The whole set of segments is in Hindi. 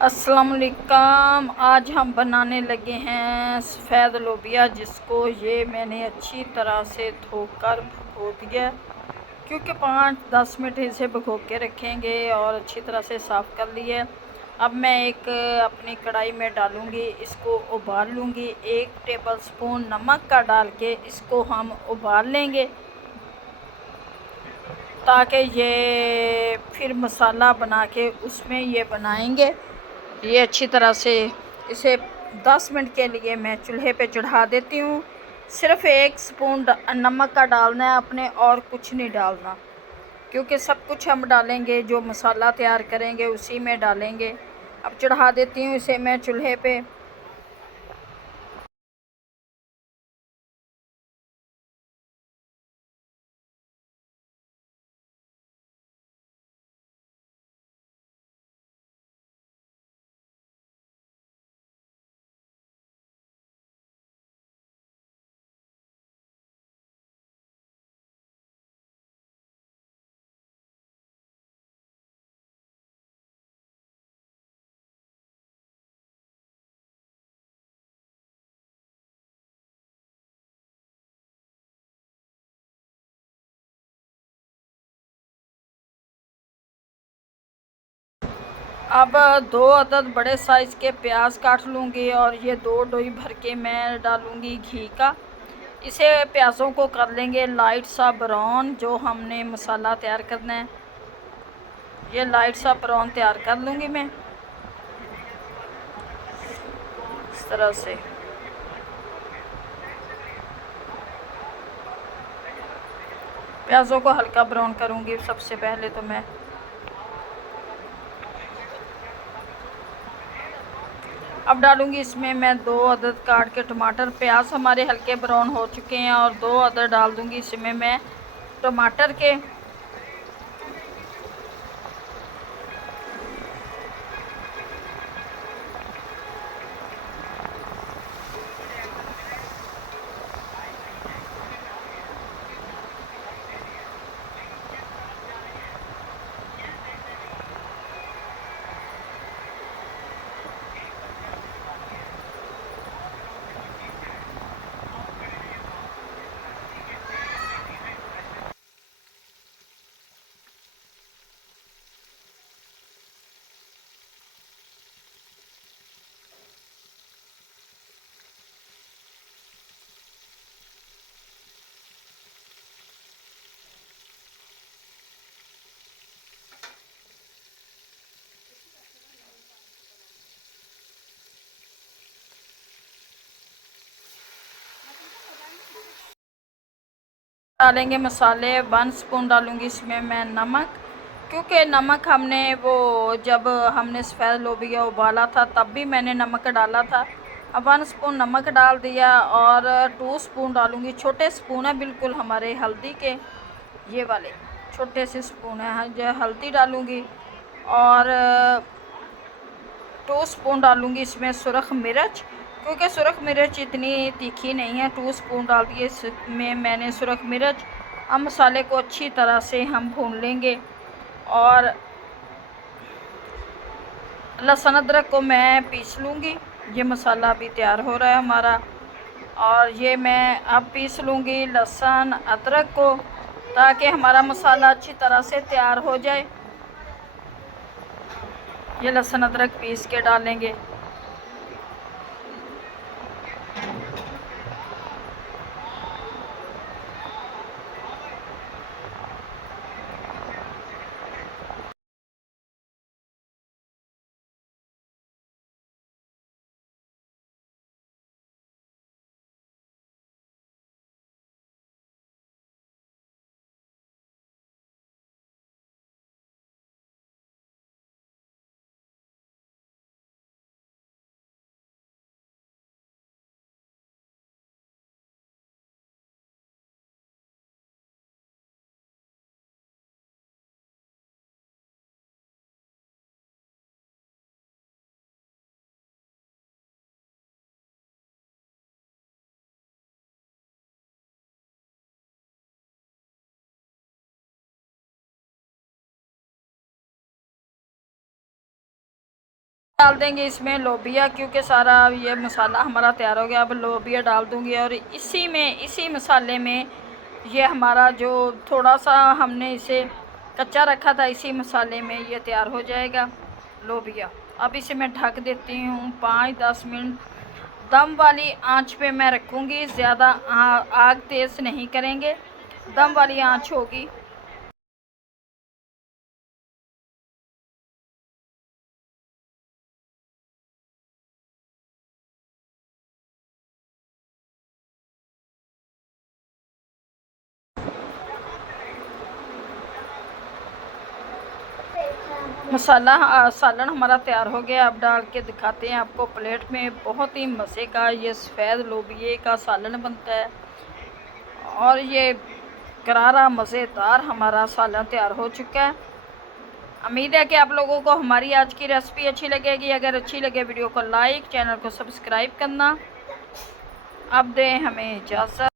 अस्सलामुअलैकुम। आज हम बनाने लगे हैं सफ़ेद लोबिया, जिसको ये मैंने अच्छी तरह से धोकर भिगो दिया, क्योंकि 5-10 मिनट इसे भिगो के रखेंगे और अच्छी तरह से साफ़ कर लिए। अब मैं एक अपनी कढ़ाई में डालूँगी, इसको उबाल लूँगी। 1 टेबलस्पून नमक का डाल के इसको हम उबाल लेंगे, ताकि ये फिर मसाला बना के उसमें ये बनाएंगे। ये अच्छी तरह से इसे 10 मिनट के लिए मैं चूल्हे पे चढ़ा देती हूँ। सिर्फ़ 1 स्पून नमक का डालना है अपने, और कुछ नहीं डालना, क्योंकि सब कुछ हम डालेंगे, जो मसाला तैयार करेंगे उसी में डालेंगे। अब चढ़ा देती हूँ इसे मैं चूल्हे पे। अब 2 अदद बड़े साइज़ के प्याज काट लूँगी, और ये 2 डोई भर के मैं डालूँगी घी का। इसे प्याज़ों को कर लेंगे लाइट सा ब्राउन, जो हमने मसाला तैयार करना है। ये लाइट सा ब्राउन तैयार कर लूँगी मैं इस तरह से। प्याज़ों को हल्का ब्राउन करूँगी सबसे पहले तो मैं। अब डालूँगी इसमें मैं 2 अदद काट के टमाटर। प्याज हमारे हल्के ब्राउन हो चुके हैं, और 2 अदद डाल दूँगी इसमें मैं टमाटर के। डालेंगे मसाले। 1 स्पून डालूँगी इसमें मैं नमक, क्योंकि नमक हमने वो जब हमने सफ़ेद लोबिया उबाला था तब भी मैंने नमक डाला था। अब 1 स्पून नमक डाल दिया, और 2 स्पून डालूँगी, छोटे स्पून है बिल्कुल हमारे हल्दी के, ये वाले छोटे से स्पून है जो हल्दी डालूँगी। और 2 स्पून डालूँगी इसमें सुरख मिर्च, क्योंकि सुरख मिर्च इतनी तीखी नहीं है। 2 स्पून डाल दिए इसमें मैंने सुरख मिर्च। अब मसाले को अच्छी तरह से हम भून लेंगे, और लहसुन अदरक को मैं पीस लूँगी। ये मसाला अभी तैयार हो रहा है हमारा, और ये मैं अब पीस लूँगी लहसुन अदरक को, ताकि हमारा मसाला अच्छी तरह से तैयार हो जाए। ये लहसुन अदरक पीस के डालेंगे। डाल देंगे इसमें लोबिया, क्योंकि सारा ये मसाला हमारा तैयार हो गया। अब लोबिया डाल दूँगी और इसी मसाले में ये हमारा जो थोड़ा सा हमने इसे कच्चा रखा था, इसी मसाले में ये तैयार हो जाएगा लोबिया। अब इसे मैं ढक देती हूँ 5-10 मिनट। दम वाली आंच पे मैं रखूँगी, ज़्यादा आग तेज़ नहीं करेंगे, दम वाली आंच होगी। मसाला सालन हमारा तैयार हो गया। अब डाल के दिखाते हैं आपको प्लेट में। बहुत ही मज़े का ये सफ़ेद लोबिये का सालन बनता है और ये करारा मज़ेदार हमारा सालन तैयार हो चुका है। उम्मीद है कि आप लोगों को हमारी आज की रेसिपी अच्छी लगेगी। अगर अच्छी लगे वीडियो को लाइक, चैनल को सब्सक्राइब करना। अब दें हमें इजाज़त।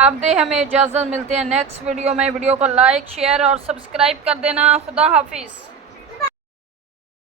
अब दे हमें इजाज़त, मिलते हैं नेक्स्ट वीडियो में। वीडियो को लाइक, शेयर और सब्सक्राइब कर देना। खुदा हाफिज़।